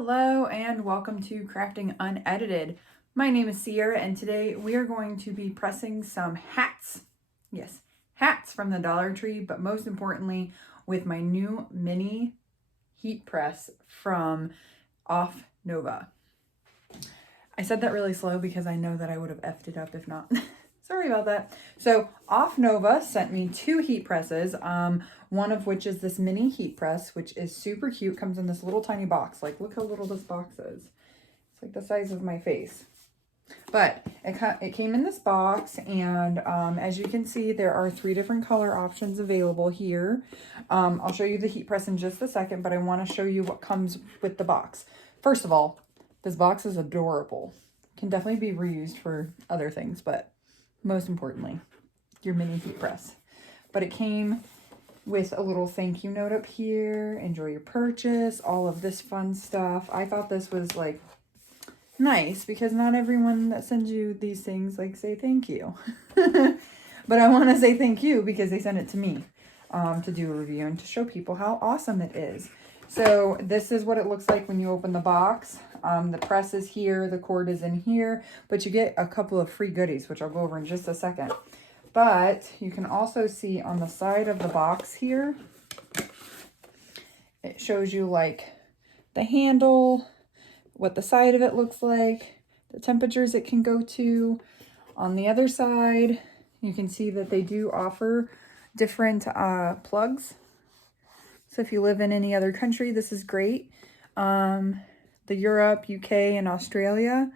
Hello and welcome to Crafting Unedited. My name is Sierra and today we are going to be pressing some hats. Yes, hats from the Dollar Tree, but most importantly with my new mini heat press from OFFNova. I said that really slow because I know that I would have effed it up if not. Sorry about that. So OFFNova sent me two heat presses, one of which is this mini heat press, which is super cute. Comes in this little tiny box. Like, look how little this box is. It's like the size of my face. But it came in this box, and as you can see, there are 3 different color options available here. I'll show you the heat press in just a second, but I want to show you what comes with the box. First of all, this box is adorable. Can definitely be reused for other things, but most importantly, your mini heat press. But it came with a little thank you note up here. Enjoy your purchase, all of this fun stuff. I thought this was like nice because not everyone that sends you these things like say thank you. But I want to say thank you because they sent it to me to do a review and to show people how awesome it is. So this is what it looks like when you open the box. The press is here, the cord is in here, but you get a couple of free goodies, which I'll go over in just a second. But you can also see on the side of the box here, it shows you like the handle, what the side of it looks like, the temperatures it can go to. On the other side, you can see that they do offer different plugs. So if you live in any other country, this is great. The Europe, UK, and Australia,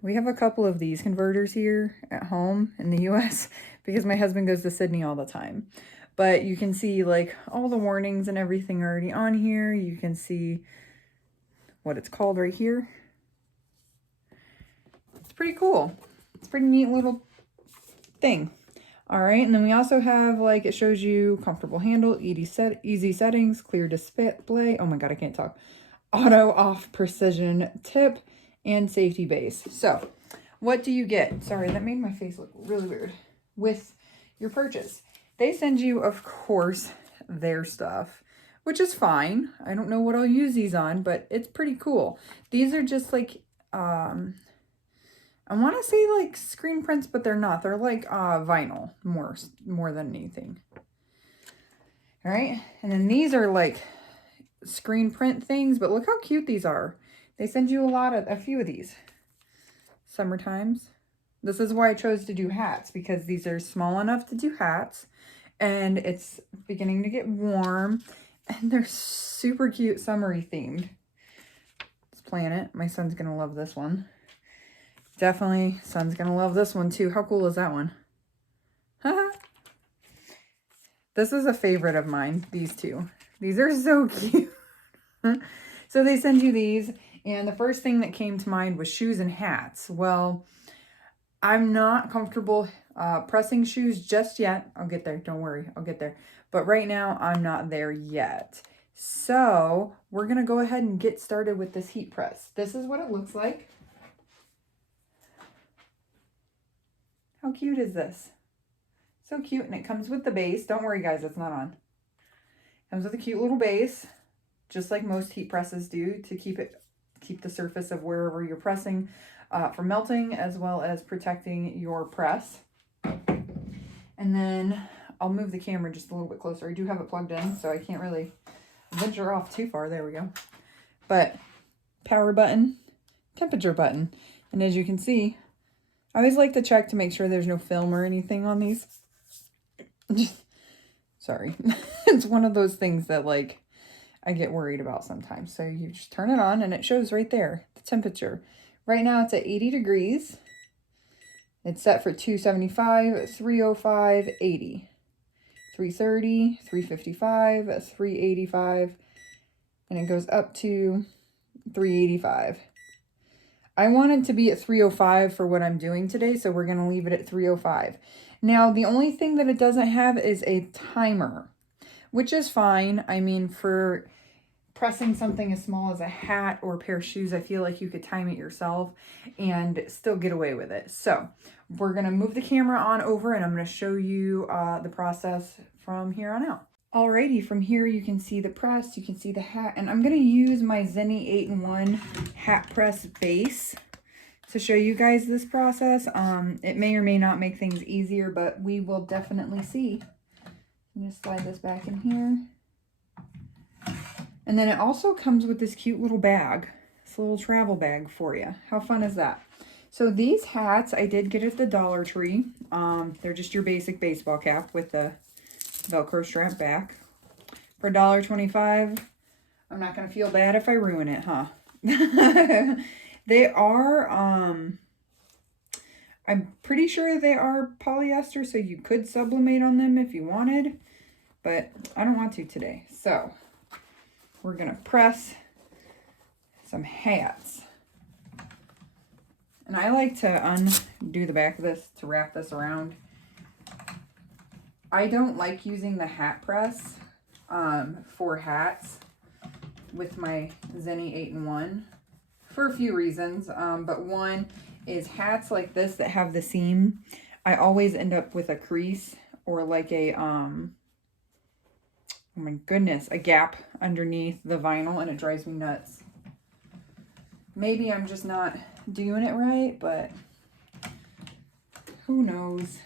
we have a couple of these converters here at home in the US because my husband goes to Sydney all the time. But you can see like all the warnings and everything already on here. You can see what it's called right here. It's pretty cool. It's a pretty neat little thing. All right, and then we also have, like, it shows you comfortable handle, easy settings, clear display. Oh my God, I can't talk. Auto off precision tip and safety base. So what do you get? Sorry, that made my face look really weird. With your purchase, they send you, of course, their stuff, which is fine. I don't know what I'll use these on, but it's pretty cool. These are just like, I want to say like screen prints, but they're not. They're like vinyl more than anything. All right. And then these are like screen print things, but look how cute these are. They send you a few of these. Summertimes. This is why I chose to do hats, because these are small enough to do hats, and it's beginning to get warm, and they're super cute, summery themed. This planet. My son's going to love this one. Definitely, son's going to love this one too. How cool is that one? This is a favorite of mine, these two. These are so cute. So they send you these, and the first thing that came to mind was shoes and hats. Well, I'm not comfortable pressing shoes just yet. I'll get there. Don't worry. I'll get there. But right now, I'm not there yet. So we're going to go ahead and get started with this heat press. This is what it looks like. How cute is this? So cute, and it comes with the base. Don't worry, guys, it's not on. It comes with a cute little base, just like most heat presses do, to keep the surface of wherever you're pressing from melting, as well as protecting your press. And then I'll move the camera just a little bit closer. I do have it plugged in, so I can't really venture off too far. There we go. But power button, temperature button, and as you can see, I always like to check to make sure there's no film or anything on these. Sorry. It's one of those things that like I get worried about sometimes. So you just turn it on and it shows right there the temperature. Right now it's at 80 degrees. It's set for 275, 305, 80, 330, 355, 385, and it goes up to 385. I want it to be at 305 for what I'm doing today, so we're going to leave it at 305. Now, the only thing that it doesn't have is a timer, which is fine. I mean, for pressing something as small as a hat or a pair of shoes, I feel like you could time it yourself and still get away with it. So we're going to move the camera on over, and I'm going to show you the process from here on out. Alrighty, from here you can see the press, you can see the hat, and I'm going to use my Zenny 8-in-1 hat press base to show you guys this process. It may or may not make things easier, but we will definitely see. I'm going to slide this back in here. And then it also comes with this cute little bag. It's a little travel bag for you. How fun is that? So these hats I did get at the Dollar Tree. They're just your basic baseball cap with the Velcro strap back. For $1.25, I'm not going to feel bad if I ruin it, huh? They are, I'm pretty sure they are polyester, so you could sublimate on them if you wanted, but I don't want to today. So we're going to press some hats. And I like to undo the back of this to wrap this around. I don't like using the hat press for hats with my Zenny 8-in-1 for a few reasons. But one is hats like this that have the seam, I always end up with a crease or like a, oh my goodness, a gap underneath the vinyl, and it drives me nuts. Maybe I'm just not doing it right, but who knows.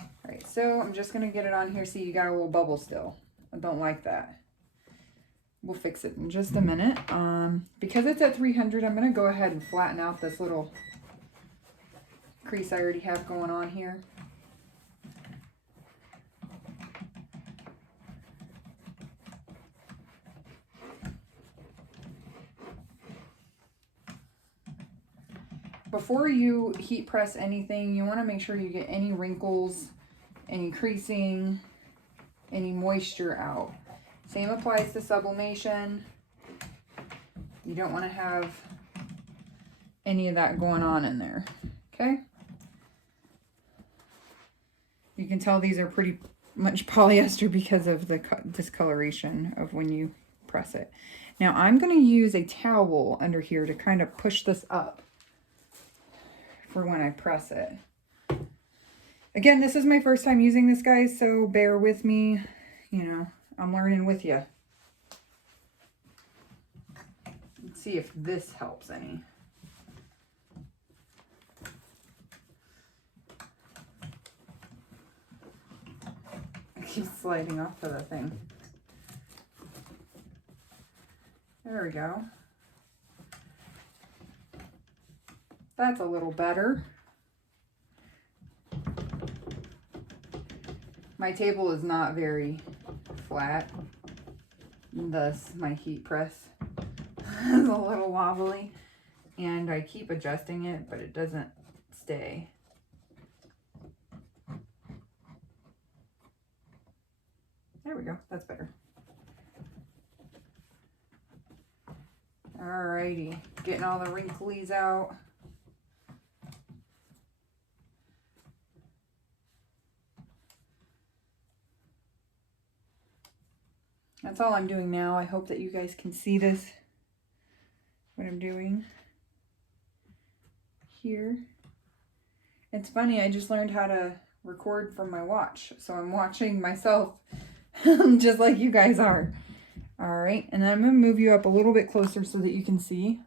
All right, so I'm just gonna get it on here. See, you got a little bubble still. I don't like that. We'll fix it in just a minute. Because it's at 300, I'm gonna go ahead and flatten out this little crease I already have going on here. Before you heat press anything, you want to make sure you get any wrinkles, any creasing, any moisture out. Same applies to sublimation. You don't want to have any of that going on in there, okay? You can tell these are pretty much polyester because of the discoloration of when you press it. Now I'm going to use a towel under here to kind of push this up for when I press it. Again, this is my first time using this, guys, so bear with me. You know, I'm learning with you. Let's see if this helps any. I keep sliding off of the thing. There we go. That's a little better. My table is not very flat, thus my heat press is a little wobbly, and I keep adjusting it, but it doesn't stay. There we go, that's better. Alrighty, getting all the wrinklies out. That's all I'm doing now. I hope that you guys can see this, what I'm doing here. It's funny, I just learned how to record from my watch, so I'm watching myself just like you guys are. All right, and then I'm going to move you up a little bit closer so that you can see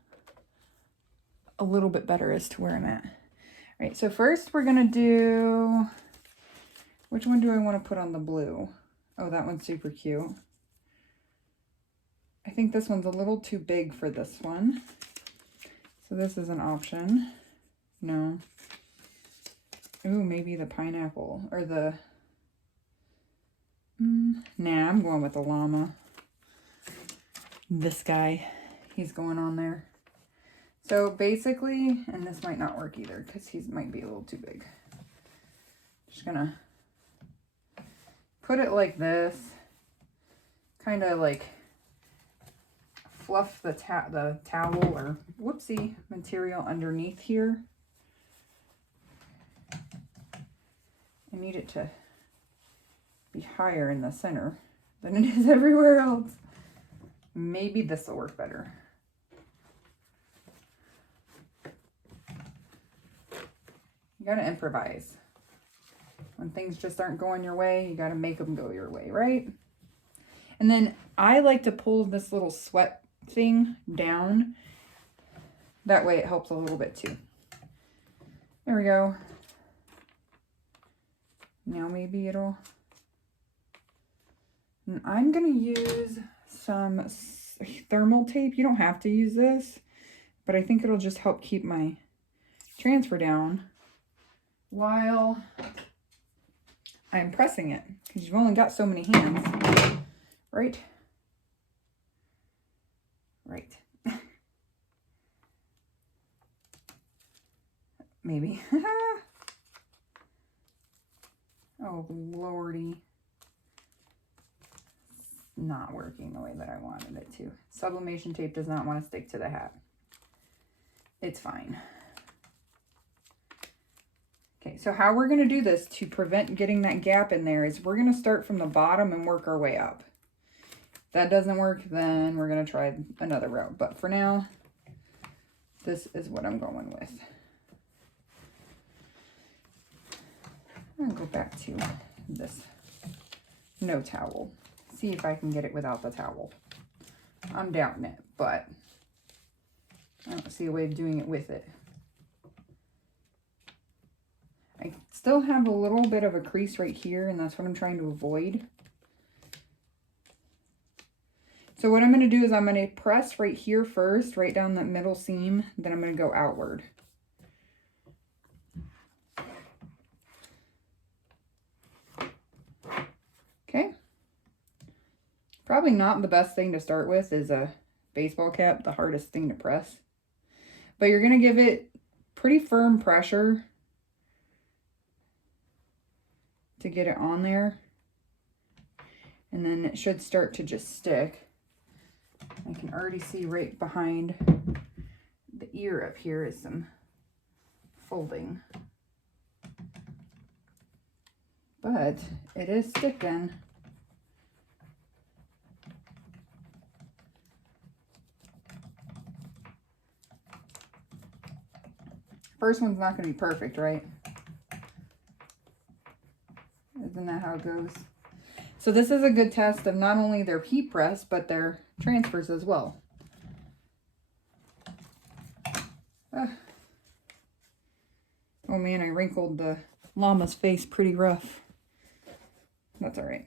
a little bit better as to where I'm at. All right, so first we're going to do, which one do I want to put on the blue? Oh, that one's super cute. I think this one's a little too big for this one. So this is an option. No. Ooh, maybe the pineapple or the, nah, I'm going with the llama. This guy, he's going on there. So basically, and this might not work either because he might be a little too big. Just gonna put it like this, kind of like fluff the towel or whoopsie material underneath here. I need it to be higher in the center than it is everywhere else. Maybe this will work better. You gotta improvise. When things just aren't going your way, you gotta make them go your way, right? And then I like to pull this little sweat thing down. That way it helps a little bit too. There we go. Now maybe it'll... And I'm going to use some thermal tape. You don't have to use this, but I think it'll just help keep my transfer down while I'm pressing it, because you've only got so many hands, right? Right. Maybe. Oh, lordy. Not working the way that I wanted it to. Sublimation tape does not want to stick to the hat. It's fine. Okay, so how we're going to do this to prevent getting that gap in there is we're going to start from the bottom and work our way up. If that doesn't work, then we're going to try another route. But for now, this is what I'm going with. I'm going to go back to this no towel. See if I can get it without the towel. I'm doubting it, but I don't see a way of doing it with it. I still have a little bit of a crease right here, and that's what I'm trying to avoid. So what I'm going to do is I'm going to press right here first, right down the middle seam, then I'm going to go outward. Okay. Probably not the best thing to start with is a baseball cap, the hardest thing to press. But you're going to give it pretty firm pressure to get it on there. And then it should start to just stick. I can already see right behind the ear up here is some folding. But it is sticking. First one's not going to be perfect, right? Isn't that how it goes? So this is a good test of not only their heat press, but their transfers as well. Oh man, I wrinkled the llama's face pretty rough. That's all right.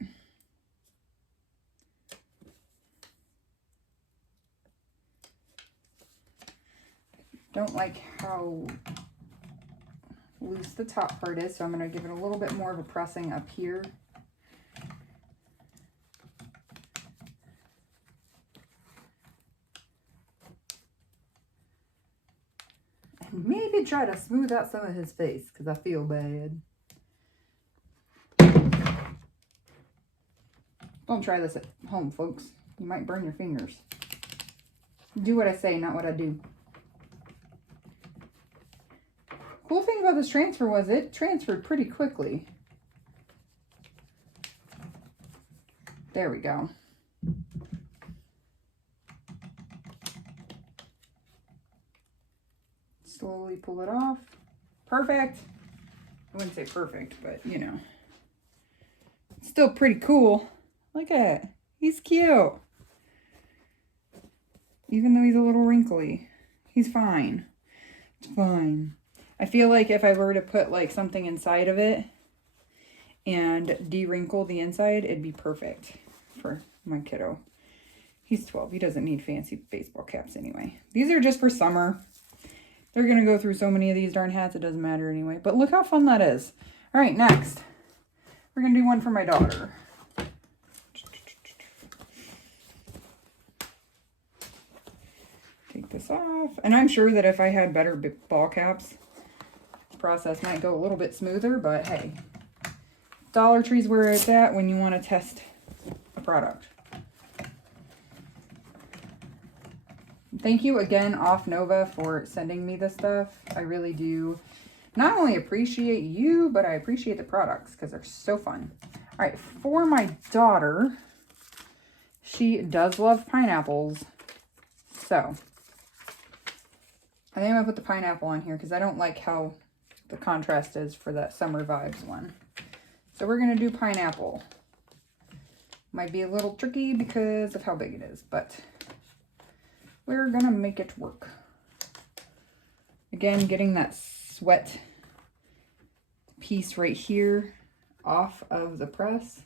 Don't like how loose the top part is, so I'm going to give it a little bit more of a pressing up here. And maybe try to smooth out some of his face, because I feel bad. Don't try this at home, folks. You might burn your fingers. Do what I say, not what I do. Cool thing about this transfer was it transferred pretty quickly. There we go. Slowly pull it off. Perfect. I wouldn't say perfect, but you know. Still pretty cool. Look at it. He's cute. Even though he's a little wrinkly. He's fine. It's fine. I feel like if I were to put like something inside of it and de-wrinkle the inside, it'd be perfect for my kiddo. He's 12. He doesn't need fancy baseball caps anyway. These are just for summer. They're going to go through so many of these darn hats, it doesn't matter anyway. But look how fun that is. All right, next. We're going to do one for my daughter. Take this off. And I'm sure that if I had better ball caps, the process might go a little bit smoother, but hey, Dollar Tree's where it's at when you want to test a product. Thank you again, OFFNova, for sending me this stuff. I really do not only appreciate you, but I appreciate the products because they're so fun. All right, for my daughter, she does love pineapples. So I think I'm going to put the pineapple on here because I don't like how the contrast is for that Summer Vibes one. So we're going to do pineapple. Might be a little tricky because of how big it is, but we're gonna make it work. Again, getting that sweat piece right here off of the press.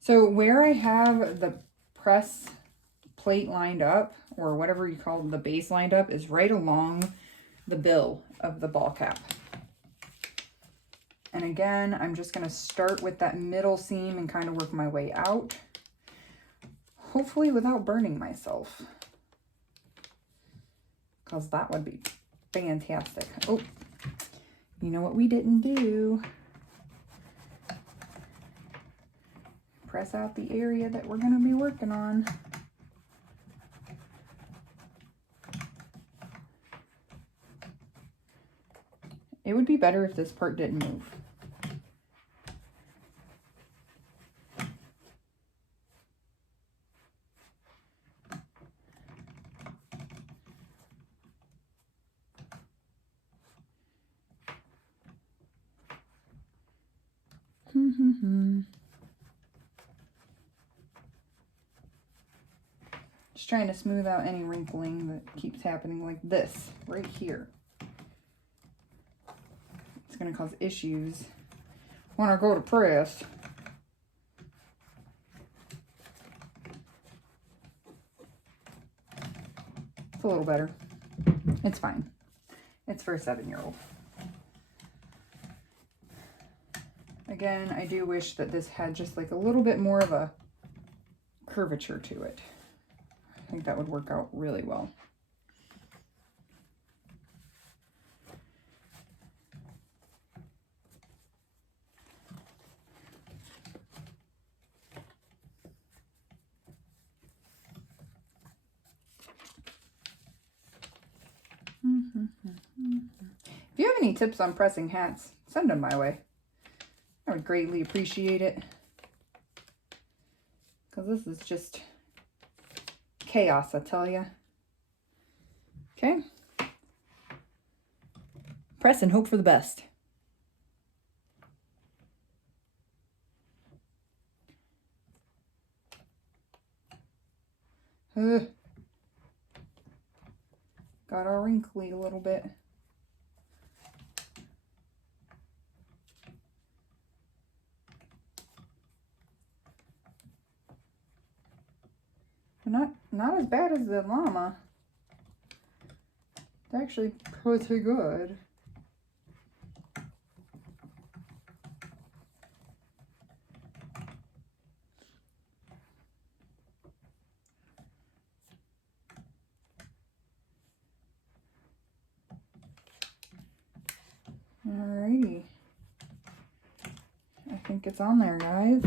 So where I have the press plate lined up, or whatever you call the base lined up, is right along the bill of the ball cap. And again, I'm just going to start with that middle seam and kind of work my way out, hopefully without burning myself, because that would be fantastic. Oh, you know what we didn't do? Press out the area that we're going to be working on. It would be better if this part didn't move. Just trying to smooth out any wrinkling that keeps happening, like this right here. It's going to cause issues when I go to press. It's a little better. It's fine. It's for a 7-year-old. Again, I do wish that this had just like a little bit more of a curvature to it. I think that would work out really well. If you have any tips on pressing hats, send them my way. I would greatly appreciate it, because this is just chaos, I tell you. Okay. Press and hope for the best. Got all wrinkly a little bit. Not as bad as the llama. It's actually pretty good. Alrighty. I think it's on there, guys.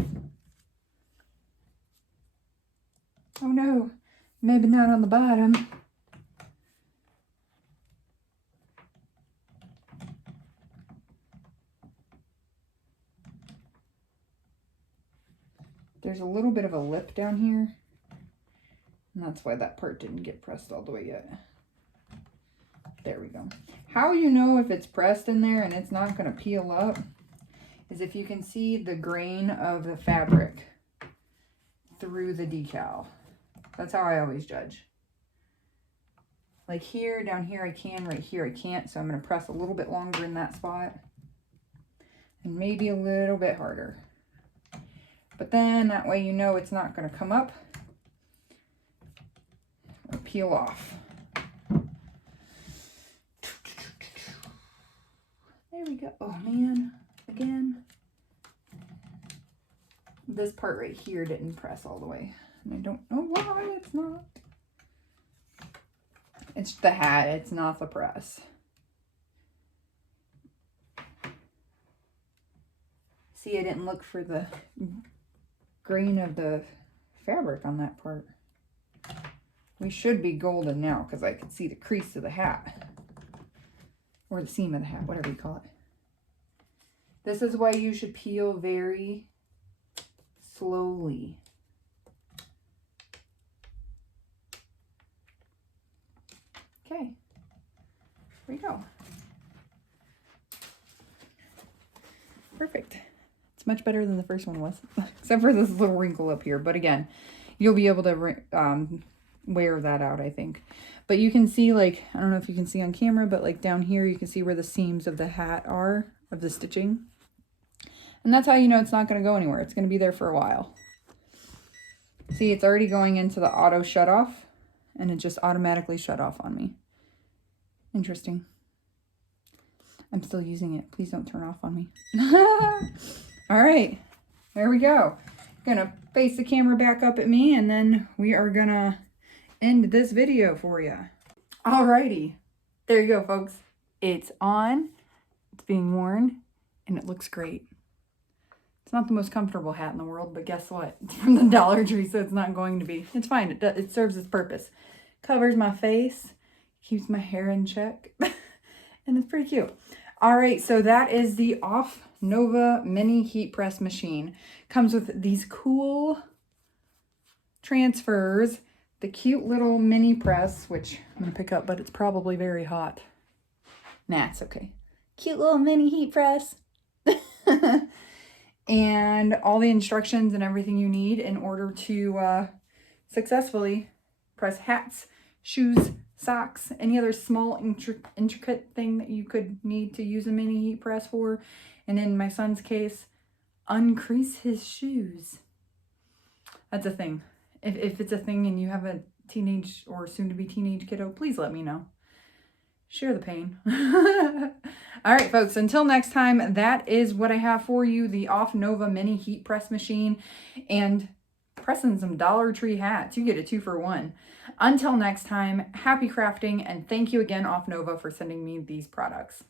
Oh no, maybe not on the bottom. There's a little bit of a lip down here, and that's why that part didn't get pressed all the way yet. There we go. How you know if it's pressed in there and it's not going to peel up is if you can see the grain of the fabric through the decal. That's how I always judge. Like here, down here I can, right here I can't, so I'm going to press a little bit longer in that spot and maybe a little bit harder. But then that way you know it's not going to come up or peel off. There we go. Oh man, again. This part right here didn't press all the way. And I don't know why it's not. It's the hat, it's not the press. See, I didn't look for the grain of the fabric on that part. We should be golden now because I can see the crease of the hat. Or the seam of the hat, whatever you call it. This is why you should peel very slowly. Okay, here we go. Perfect. It's much better than the first one was, except for this little wrinkle up here. But again, you'll be able to wear that out, I think. But you can see, like, I don't know if you can see on camera, but like down here, you can see where the seams of the hat are, of the stitching. And that's how you know it's not going to go anywhere. It's going to be there for a while. See, it's already going into the auto shut off, and it just automatically shut off on me. Interesting. I'm still using it. Please don't turn off on me. All right, there we go. Gonna face the camera back up at me, and then we are gonna end this video for you. Alrighty, there you go, folks. It's on, it's being worn, and it looks great. It's not the most comfortable hat in the world, but guess what? It's from the Dollar Tree, so it's not going to be. It's fine. It serves its purpose. Covers my face, keeps my hair in check, and it's pretty cute. All right, so that is the OFFNova Mini Heatpress machine. Comes with these cool transfers, the cute little mini press, which I'm gonna pick up, but it's probably very hot. Nah, it's okay. Cute little mini heat press. And all the instructions and everything you need in order to successfully press hats, shoes, socks, any other small intricate thing that you could need to use a mini heat press for. And in my son's case, uncrease his shoes. That's a thing. If it's a thing and you have a teenage or soon to be teenage kiddo, please let me know. Share the pain. All right, folks, until next time, that is what I have for you, the OFFNova Mini Heat Press machine and pressing some Dollar Tree hats. You get a 2-for-1. Until next time, happy crafting, and thank you again, OFFNova, for sending me these products.